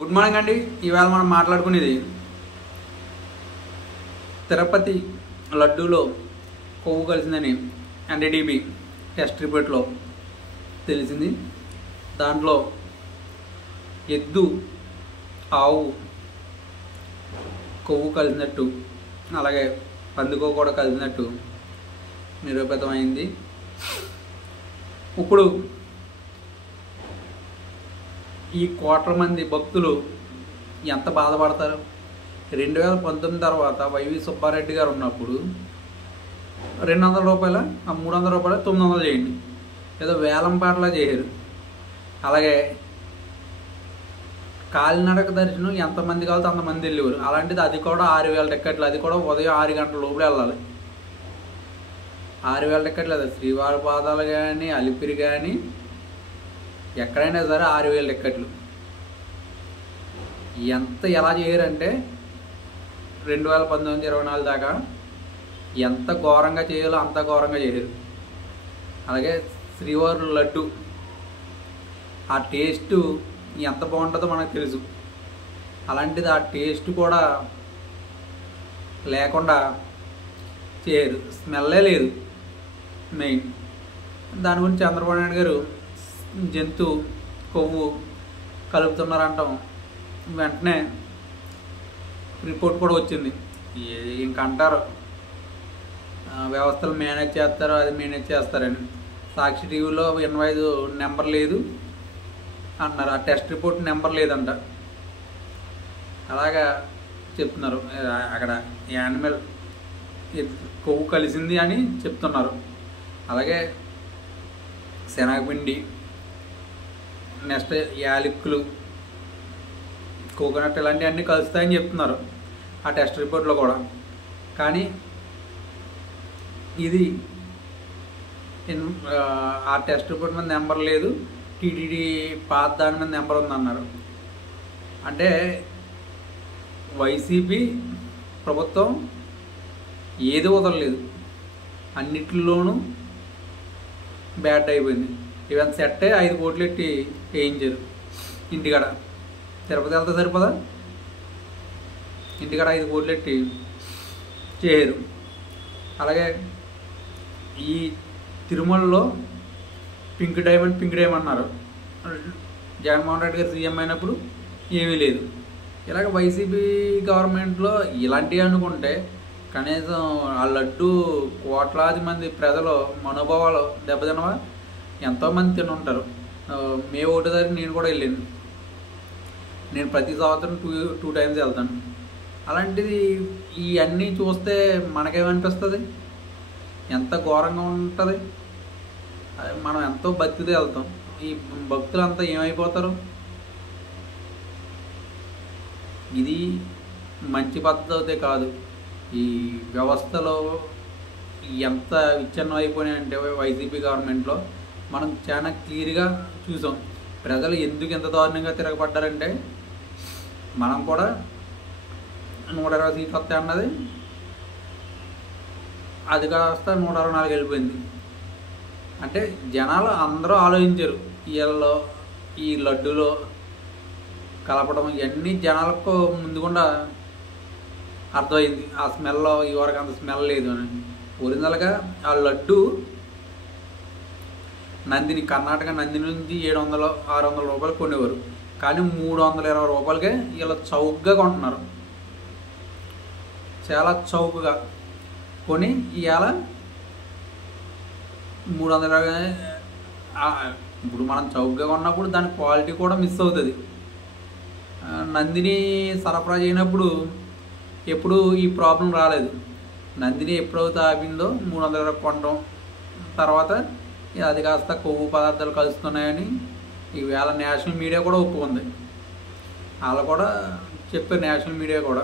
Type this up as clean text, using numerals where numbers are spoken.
Good morning అండి. ఈవేళ మనం మాట్లాడుకునేది తిరుపతి లడ్డూలో కొవ్వు కలిసిందని ఎన్డీడీబీ టెస్ట్ రిపోర్ట్లో తెలిసింది. దాంట్లో ఎద్దు ఆవు కొవ్వు కలిసినట్టు, అలాగే పందికో కూడా కలిసినట్టు నిరూపితమైంది. ఇప్పుడు ఈ కోట్ల మంది భక్తులు ఎంత బాధపడతారు? 2019 తర్వాత వైవి సుబ్బారెడ్డి గారు ఉన్నప్పుడు 200 రూపాయల 300 రూపాయల 900 చేయండి, ఏదో వేలం పాటలా చేశారు. అలాగే కాలినడక దర్శనం ఎంతమంది కావాలో అంతమంది వెళ్ళేవారు. అలాంటిది అది కూడా 6000 టికెట్లు, అది కూడా ఉదయం 6 గంటల లోపల వెళ్ళాలి. 6000 టికెట్లు, అది శ్రీవారి పాదాలు కానీ అలిపిరి కానీ ఎక్కడైనా సరే 6000 టికెట్లు. ఎలా చేయరంటే 2019-24 దాకా ఎంత ఘోరంగా చేయాలో అంత ఘోరంగా చేయరు. అలాగే శ్రీవారి లడ్డు ఆ టేస్ట్ ఎంత బాగుంటుందో మనకు తెలుసు. అలాంటిది ఆ టేస్ట్ కూడా లేకుండా చేయరు, స్మెల్లే లేదు. మెయిన్ దాని గురించి చంద్రబాబు నాయుడు గారు జంతు కొవ్వు కలుపుతున్నారంటాం. వెంటనే రిపోర్ట్ కూడా వచ్చింది. ఇంకా అంటారు వ్యవస్థలు మేనేజ్ చేస్తారు, అది మేనేజ్ చేస్తారని. సాక్షి టీవీలో ఇన్వాయిస్ నెంబర్ లేదు అన్నారు, ఆ టెస్ట్ రిపోర్ట్ నెంబర్ లేదంట. అలాగా చెప్తున్నారు. అక్కడ యానిమల్ కొవ్వు కలిసింది అని చెప్తున్నారు. అలాగే శనగపిండి, నెక్స్ట్ యాలక్కులు, కోకోనట్ ఇలాంటివన్నీ కలుస్తాయని చెప్తున్నారు ఆ టెస్ట్ రిపోర్ట్లో కూడా. కానీ ఇది ఆ టెస్ట్ రిపోర్ట్ మీద నెంబర్ లేదు, టీటీడీ పాత దాని మీద నెంబర్ ఉందన్నారు. అంటే వైసీపీ ప్రభుత్వం ఏది వదలలేదు, అన్నిటిలోనూ బ్యాడ్ అయిపోయింది. ఈవెన్ సెట్టే 5 కోట్లు ఎట్టి వేయించారు ఇంటికాడ. తిరుపతి వెళ్తే సరిపోదా? ఇంటికాడ 5 కోట్లు ఎట్టి చేయరు. అలాగే ఈ తిరుమలలో పింక్ డైమండ్ అన్నారు. జగన్మోహన్ రెడ్డి గారు సీఎం అయినప్పుడు ఏమీ లేదు. ఇలాగ వైసీపీ గవర్నమెంట్లో ఇలాంటివి అనుకుంటే కనీసం ఆ లడ్డు కోట్లాది మంది ప్రజలు మనోభావాలు దెబ్బతినవా? ఎంతోమంది తిని ఉంటారు. మే 1 తారీఖు నేను కూడా వెళ్ళాను. నేను ప్రతి సంవత్సరం 2 టైమ్స్ వెళ్తాను. అలాంటిది ఇవన్నీ చూస్తే మనకేమనిపిస్తుంది? ఎంత ఘోరంగా ఉంటుంది. మనం ఎంతో భక్తితో వెళ్తాం, ఈ భక్తులంతా ఏమైపోతారు? ఇది మంచి పద్ధతి కాదు. ఈ వ్యవస్థలో ఎంత విచ్ఛిన్నం అయిపోయినాయంటే వైసీపీ గవర్నమెంట్లో మనం చాలా క్లియర్గా చూసాం. ప్రజలు ఎందుకు ఎంత దారుణంగా తిరగబడ్డారంటే, మనం కూడా 120 సీట్లు వస్తాయి అన్నది అది కాస్త 124 వెళ్ళిపోయింది. అంటే జనాలు అందరూ ఆలోచించారు. వీళ్ళలో ఈ లడ్డూలో కలపడం ఇవన్నీ జనాలకు ముందుకుండా అర్థమైంది. ఆ స్మెల్లో ఇవరకు అంత స్మెల్ లేదు అని. ఒరిజినల్గా ఆ లడ్డు నందిని, కర్ణాటక నందిని నుంచి 700-600 రూపాయలు కొనేవారు. కానీ 320 రూపాయలకే ఇలా చౌకగా కొంటున్నారు. చాలా చౌకగా కొని ఇవాళ 320. ఇప్పుడు మనం చౌకగా కొన్నప్పుడు దాని క్వాలిటీ కూడా మిస్ అవుతుంది. నందిని సరఫరా చేయనప్పుడు ఎప్పుడు ఈ ప్రాబ్లం రాలేదు. నందిని ఎప్పుడైతే ఆపిందో 320 కొనడం, తర్వాత అది కాస్త కొవ్వు పదార్థాలు కలుస్తున్నాయని ఈవేళ నేషనల్ మీడియా కూడా ఒప్పుకుంది. వాళ్ళు కూడా చెప్పారు, నేషనల్ మీడియా కూడా.